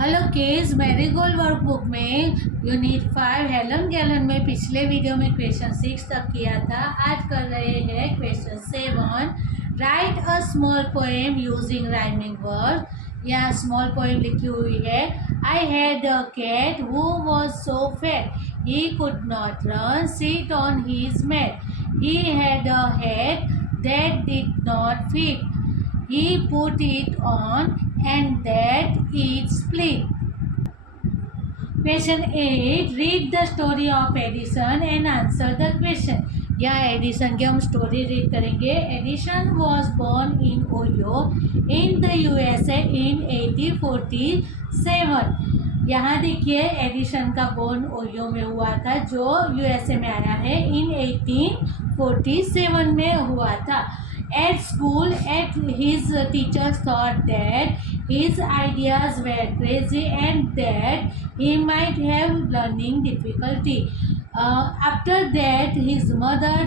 Hello kids, marigold workbook में unit 5 Helen gallon में पिछले वीडियो में क्वेश्चन 6 तक किया था। आज कर रहे हैं question 7। Write a small poem using rhyming word. यहाँ स्मॉल पोएम लिखी हुई है। I had a cat who was so fat he could not run sit on his mat. He had a head that did not fit he put it on and that it split. Question 8. Read the story of Edison and answer the question. यहाँ Edison की हम story read करेंगे। Edison was born in Ohio in the USA in 1847। यहाँ देखिए Edison का born OYO में हुआ था जो USA में आया है इन 1847 में हुआ था। At school, his teachers thought that his ideas were crazy and that he might have learning difficulty. After that, his mother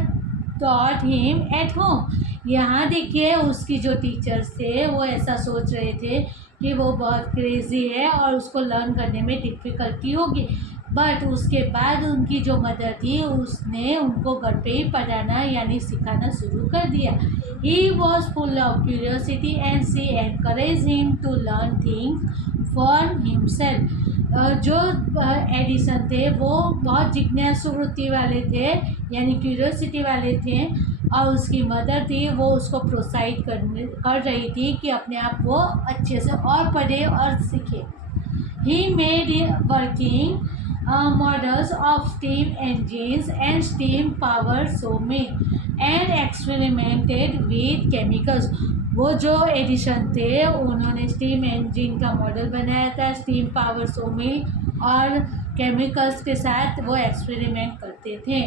taught him at home. यहाँ देखिए उसकी जो टीचर्स थे वो ऐसा सोच रहे थे कि वो बहुत क्रेजी है और उसको लर्न करने में डिफ़िकल्टी होगी। बट उसके बाद उनकी जो मदर थी उसने उनको घर पे ही पढ़ाना यानी सिखाना शुरू कर दिया। He was full of curiosity and she encourage him to learn things for himself. जो एडिसन थे वो बहुत जिज्ञासु वृत्ति वाले थे यानी क्यूरियोसिटी वाले थे और उसकी मदर थी वो उसको प्रोत्साहित कर रही थी कि अपने आप वो अच्छे से और पढ़े और सीखे। He made working models of steam engines and steam power sawmill and experimented with chemicals। वो जो एडिशन थे उन्होंने स्टीम इंजन का मॉडल बनाया था, स्टीम पावर सोमिल और केमिकल्स के साथ वो एक्सपेरिमेंट करते थे।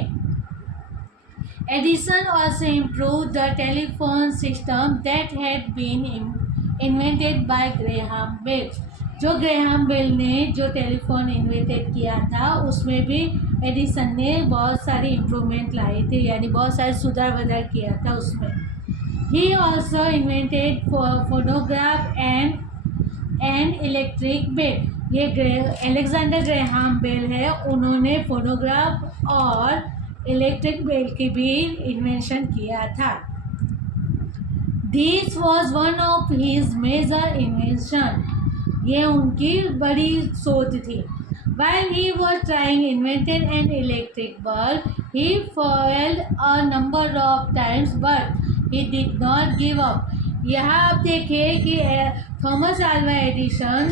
Edison also improved the telephone system that had been invented by Graham Bell। जो ग्रेहम बेल ने जो टेलीफोन इन्वेंटेड किया था उसमें भी एडिसन ने बहुत सारी इम्प्रूवमेंट लाए थे यानी बहुत सारे सुधार वधार किया था उसमें। He also invented phonograph and electric bell. ये अलेक्जेंडर ग्रेहम बेल है, उन्होंने फोनोग्राफ और इलेक्ट्रिक बेल की भी इन्वेंशन किया था। This was one of his major invention. ये उनकी बड़ी सोच थी। While he was trying invented an electric bulb, he failed a number of times, but he did not give up। यहाँ आप देखिए कि थॉमस अल्वा एडिसन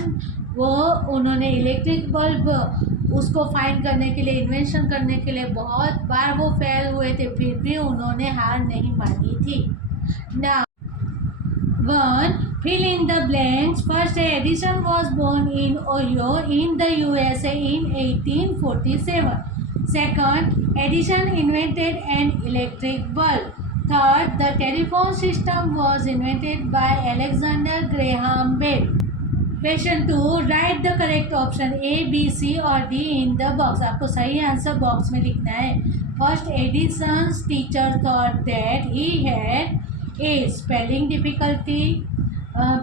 उन्होंने इलेक्ट्रिक बल्ब उसको फाइंड करने के लिए इन्वेंशन करने के लिए बहुत बार वो फेल हुए थे, फिर भी उन्होंने हार नहीं मानी थी। Now 1. Fill in the blanks. First, Edison was born in Ohio in the USA in 1847. Second, Edison invented an electric bulb. Third, the telephone system was invented by Alexander Graham Bell. Question 2. Write the correct option A, B, C or D in the box. आपको सही answer box में लिखना है। First, Edison's teacher thought that he had A. Spelling difficulty,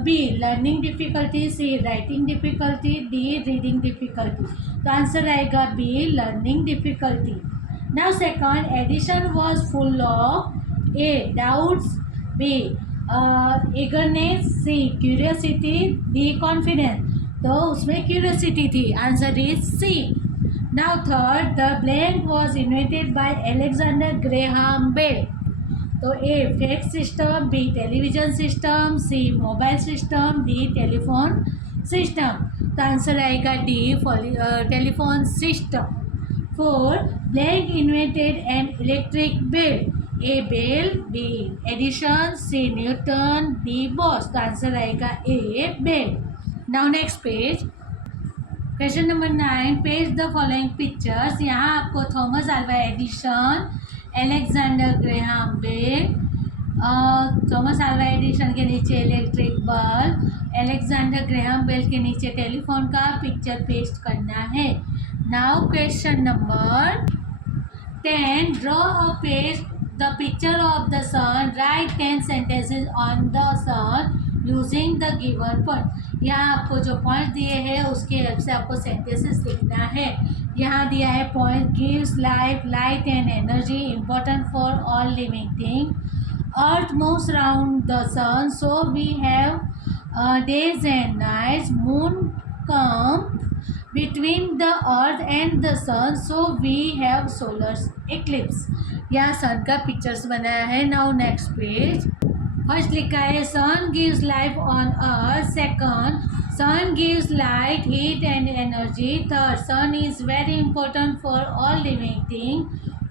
B. Learning difficulty, C. Writing difficulty, D. Reading difficulty। तो answer आएगा B. Learning difficulty। Now second, Edison was full of A. Doubts, B. Eagerness, C. Curiosity, D. Confidence। तो उसमें curiosity थी। Answer is C। Now third, the blank was invented by Alexander Graham Bell। तो A fax system, B television system, C mobile system, D telephone system. तो answer आएगा D telephone system. 4. Blank invented an electric bell. A bell, B Edison, C Newton, D Bose. तो answer आएगा A bell. Now next page, question number 9। Page the following pictures. यहाँ आपको Thomas Alva Edison, Alexander Graham Bell, Thomas Alva Edison के नीचे electric bulb, Alexander Graham Bell के नीचे telephone का picture paste करना है। Now question number 10। Draw a page the picture of the sun. Write 10 sentences on the sun using the given point। यहाँ आपको जो पॉइंट दिए हैं उसके हेल्प से आपको सेंटेंसेस लिखना है। यहाँ दिया है point gives life light and energy important for all living thing. Earth moves around the sun so we have days and nights. Moon come between the earth and the sun so we have solar eclipse। यहाँ सन का pictures बनाया है। Now next page. First लिखा है sun gives life on earth. Second, sun gives light heat and energy. Third, sun is very important for all living thing.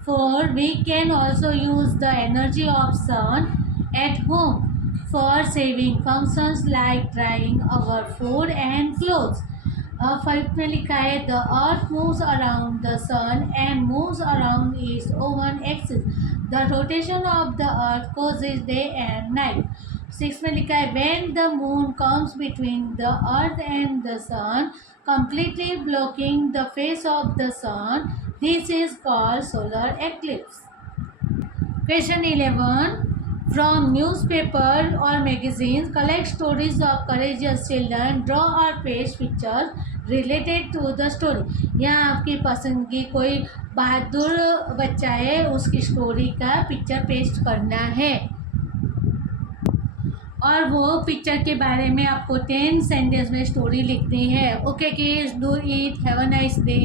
Four, we can also use the energy of sun at home for saving functions like drying our food and clothes। Five में लिखा है the earth moves around the sun and moves around its own axis. The rotation of the earth causes day and night. Six में लिखा है when the moon comes between the earth and the sun completely blocking the face of the sun, this is called solar eclipse। Question 11, from newspaper or magazines collect stories of courageous children, draw or paste pictures related to the story। यहाँ आपकी पसंद की कोई बहादुर बच्चा है उसकी story का picture paste करना है और वो पिक्चर के बारे में आपको 10 सेंटेंस में स्टोरी लिखनी है। Okay kids, do it. Have a nice day.